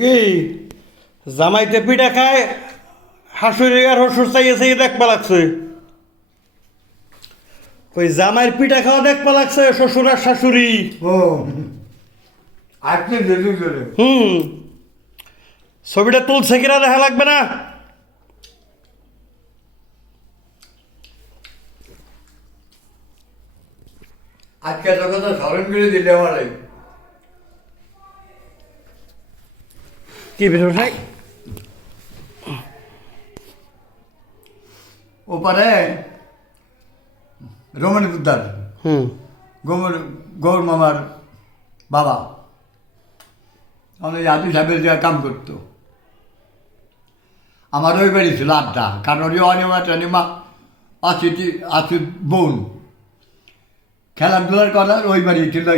কি জামাইতে পিঠা খায় শাশুড়ি আর শ্বশুর চাইয়ে দেখবা লাগছে। ওই জামাইয়ের পিঠা খাওয়া দেখবা লাগছে শ্বশুর আর শাশুড়ি। ও আপনি দেখি করে ছবিটা তুলছে কিনা দেখা লাগবে না। আজকে এত কথা স্মরণ করে দিলে আমার কি বিষয়? ওপারে রমণী পুদ্দার গৌর মামার বাবা আমি আদি সাহেবের যে কাম করতো আমার ওই বাড়ি ছিল আড্ডা, কারণ ওই অনিমা টনিমা আছে বোন খেলাধুলার কথা ওই বাড়ি ছিল।